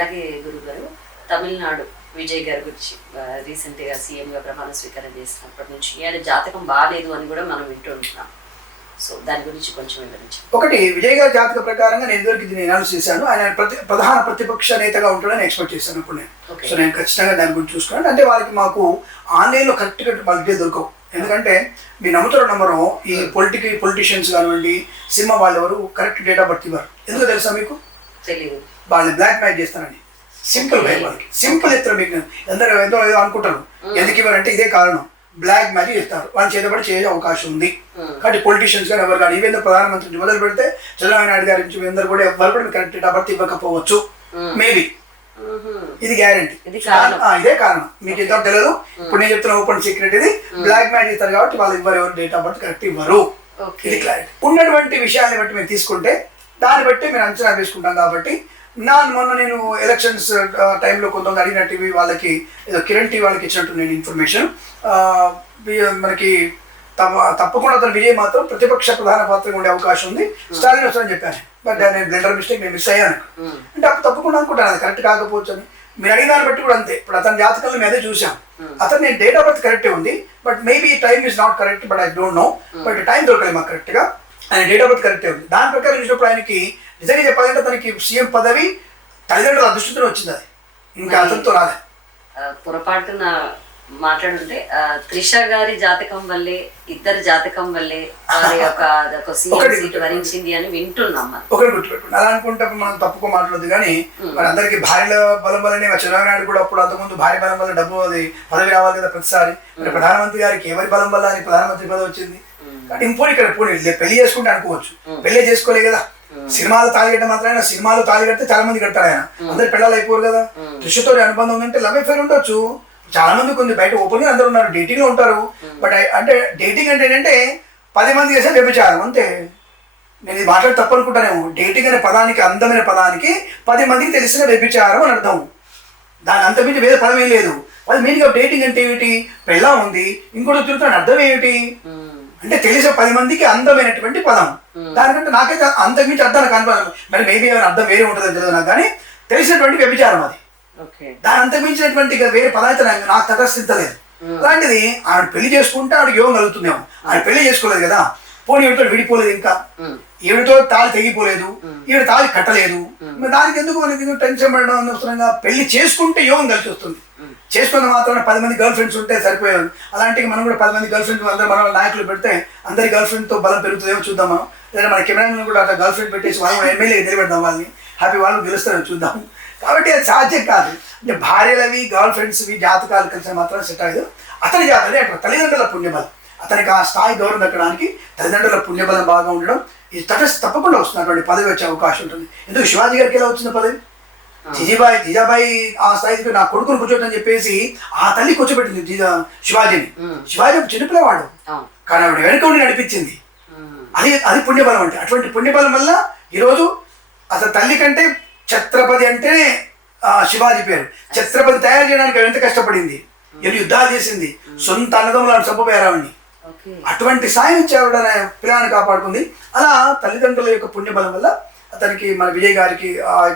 అలాగే గురుగారు తమిళనాడు విజయ్ గారి గురించి రీసెంట్గా సీఎంగా ప్రమాణ స్వీకారం చేసినప్పటి నుంచి ఆయన జాతకం బాగాలేదు అని కూడా మనం వింటూ ఉంటున్నాం. సో దాని గురించి కొంచెం వివరించి. ఒకటి విజయ్ గారి జాతక ప్రకారంగా నేను ఇదివరకు దీన్ని అనౌన్స్ చేశాను. ఆయన ప్రధాన ప్రతిపక్ష నేతగా ఉంటాడని ఎక్స్పెక్ట్ చేశాను ఇప్పుడు నేను. సో నేను ఖచ్చితంగా దాని గురించి చూసుకున్నాను. అంటే వాళ్ళకి మాకు ఆన్లైన్లో కరెక్ట్గా వాళ్ళకి దొరకవు. ఎందుకంటే మీ నమ్ముతారో నమ్మరు ఈ పొలిటీషియన్స్ కానివ్వండి, సినిమా వాళ్ళు ఎవరు కరెక్ట్ డేట్ ఆఫ్ బర్త్ ఇవ్వరు. ఎందుకు తెలుసా మీకు? తెలియదు. వాళ్ళని బ్లాక్ మ్యాచ్ చేస్తానండి. సింపుల్ వే వాళ్ళకి సింపుల్ చెప్తారు. మీకు అందరూ ఏదో ఏదో అనుకుంటారు. ఎందుకు ఇవ్వరంటే ఇదే కారణం. బ్లాక్ మ్యాచ్ చేస్తారు. వాళ్ళు చేతబడి చేసే అవకాశం ఉంది. కాబట్టి పొలిటీషియన్స్ కానీ ఎవరు కానీ ఈవెందో ప్రధానమంత్రి మొదలు పెడితే చంద్రబాబు నాయుడు గారి నుంచి అందరూ కూడా ఎవరు కూడా కరెక్ట్ డేట్ ఆఫ్ బర్త్ ఇవ్వకపోవచ్చు. మేబీ ఇది గ్యారంటీ. ఇదే కారణం. మీకు ఎంతో తెలియదు. ఇప్పుడు నేను చెప్తున్న ఓపెన్ సీక్రెట్. ఇది బ్లాక్ మ్యాచ్ చేస్తారు కాబట్టి వాళ్ళు ఎవరు డేట్ ఆఫ్ బర్త్ కరెక్ట్ ఇవ్వరు. ఇది క్లారిటీ. ఉన్నటువంటి విషయాన్ని బట్టి మేము తీసుకుంటే దాన్ని బట్టి మేము అంచనా వేసుకుంటాం. కాబట్టి మొన్న నేను ఎలక్షన్స్ టైంలో కొంతమంది అడిగిన టీవీ వాళ్ళకి ఏదో కిరణ్ టీవీ వాళ్ళకి ఇచ్చినట్టు నేను ఇన్ఫర్మేషన్ మనకి తప్పకుండా అతను విజయ్ మాత్రం ప్రతిపక్ష ప్రధాన పాత్రగా ఉండే అవకాశం ఉంది, స్టాలిన్ వస్తుందని చెప్పాను. బట్ నేను బ్లెండర్ మిస్టేక్ నేను మిస్ అయ్యాను. అంటే అప్పుడు తప్పకుండా అనుకుంటాను అది కరెక్ట్ కాకపోవచ్చు అని. మీరు అడిగిన దాన్ని బట్టి కూడా అంతే. ఇప్పుడు అతని జాతకంలో మేము అదే చూసాం. అతను నేను డేట్ ఆఫ్ బర్త్ కరెక్టే ఉంది, but maybe time is not correct, but I don't know. But time దొరకలేదు మాకు కరెక్ట్గా. ఆయన డేట్ ఆఫ్ బర్త్ కరెక్టే ఉంది. దాని ప్రకారం చూసినప్పుడు ఆయనకి నిజంగా చెప్పాలంటే తనకి సీఎం పదవి తల్లిదండ్రుల అదృష్టంతో వచ్చింది. అది ఇంకా అతనితో రాలే. పొరపాటున మాట్లాడుతుంటే త్రిష గారి జాతకం వల్లే, ఇద్దరు జాతకం వల్లే వారి యొక్క సీఎం సీట్ వరించింది అని వింటున్నాం. ఒకటి గుర్తుపెట్టుకోండి. అలా అనుకుంటే మనం తప్పుకో మాట్లాడదు. కానీ మరి అందరికి భార్యల బలం వల్లనే చంద్రబాబు నాయుడు కూడా అప్పుడు అంతకుముందు భార్య బలం వల్ల డబ్బు అది పదవి రావాలి కదా ప్రతిసారి. మరి ప్రధానమంత్రి గారికి ఎవరి బలం వల్ల అని ప్రధానమంత్రి పదవి వచ్చింది. కానీ ఇంపోని ఇక్కడ పెళ్లి చేసుకుంటే అనుకోవచ్చు, పెళ్లి చేసుకోలే కదా. సినిమాలు తాళిగట్ట మాత్రమే. సినిమాలు తాళిగడితే చాలా మంది కడతారు. ఆయన అందరు పెళ్ళాలు అయిపోరు కదా. త్రిషతో అనుబంధం ఉందంటే లవ్ అఫేర్ ఉండొచ్చు. చాలా మందికి ఉంది. బయట ఓపెన్ గా అందరు ఉన్నారు, డేటింగ్ లో ఉంటారు. బట్ అంటే డేటింగ్ అంటే ఏంటంటే 10 మంది చేసే వ్యభిచారం అంతే. నేను ఇది మాట్లాడి తప్పు అనుకుంటానేమో. డేటింగ్ అనే పదానికి, అందమైన పదానికి 10 మందికి తెలిసిన వ్యభిచారం అని అర్థం. దాని అంతమించి వేరే పదం ఏం లేదు. అది మీనింగ్ ఆఫ్ డేటింగ్ అంటే ఏమిటి? పెళ్ళా ఉంది, ఇంకోటి తిరుగుతాను అర్థం ఏమిటి అంటే తెలిసిన 10 మందికి అందమైనటువంటి పదం. దానికంటే నాకైతే అంతకుమించి అర్థానికి కనపడదు. మరి మేబీ ఏమైనా అర్థం వేరే ఉంటుందని తెలియదు నాకు. కానీ తెలిసినటువంటి వ్యభిచారం అది. దాని అంతకుమించినటువంటి వేరే పదం అయితే నాకు తటస్థించలేదు. అలాంటిది ఆవిడ పెళ్లి చేసుకుంటే ఆవిడకి యోగం కలుగుతుందేమో. ఆవిడ పెళ్లి చేసుకోలేదు కదా. పోనీ ఈవిడతో విడిపోలేదు, ఇంకా ఈవిడతో తాళి తెగిపోలేదు, ఈవిడ తాళి కట్టలేదు. దానికి ఎందుకు మనకి టెన్షన్ పడడం అనవసరంగా. పెళ్లి చేసుకుంటే యోగం కలిసి వస్తుంది. చేసుకున్న మాత్రం 10 మంది గర్ల్ ఫ్రెండ్స్ ఉంటే సరిపోయారు. అలాంటివి మనం కూడా 10 మంది గర్ల్ ఫ్రెండ్స్ అందరూ మన నాయకులు పెడితే అందరి గర్ల్ ఫ్రెండ్తో బలం పెరుగుతుందేమో చూద్దాం మనం. లేదా మన కెమెరామెన్ కూడా అట్లా గర్ల్ ఫ్రెండ్ పెట్టేసి వాళ్ళు ఎమ్మెల్యే నిలబెడదాం, వాళ్ళని హ్యాపీ వాళ్ళు గెలుస్తారని చూద్దాం. కాబట్టి అది సాధ్యం కాదు. అంటే భార్యలవి గర్ల్ ఫ్రెండ్స్వి జాతకాలు కలిసి మాత్రం సెట్ అయ్యేది. అతని జాతకం అట్లా తల్లిదండ్రుల పుణ్యబలం. అతనికి ఆ స్థాయి గౌరవం దక్కడానికి తల్లిదండ్రుల పుణ్యబలం బాగా ఉండడం ఇది తప్పకుండా వస్తున్నటువంటి పదవి వచ్చే అవకాశం ఉంటుంది. ఎందుకు శివాజీ గారికి ఎలా వచ్చిన పదవి? జిజాబాయి ఆ స్థాయికి నా కొడుకును కూర్చోటని చెప్పేసి ఆ తల్లి కూర్చోబెట్టింది శివాజీని. శివాజీ చిన్నపిల్లవాడు, కానీ ఆవిడ వెనుక ఉండి నడిపించింది. అది పుణ్యబలం అంటే. అటువంటి పుణ్యబలం వల్ల ఈరోజు అసలు తల్లి కంటే ఛత్రపతి అంటే శివాజీ పేరు. ఛత్రపతి తయారు చేయడానికి ఎంత కష్టపడింది, ఎన్ని యుద్ధాలు చేసింది, సొంత అన్నదమ్ములను చంపబోయారావని. అటువంటి సాయం ఇచ్చి ఆవిడ పిల్లాన్ని కాపాడుకుంది. అలా తల్లిదండ్రుల యొక్క పుణ్యబలం వల్ల అతనికి మన విజయ్ గారికి ఆ యొక్క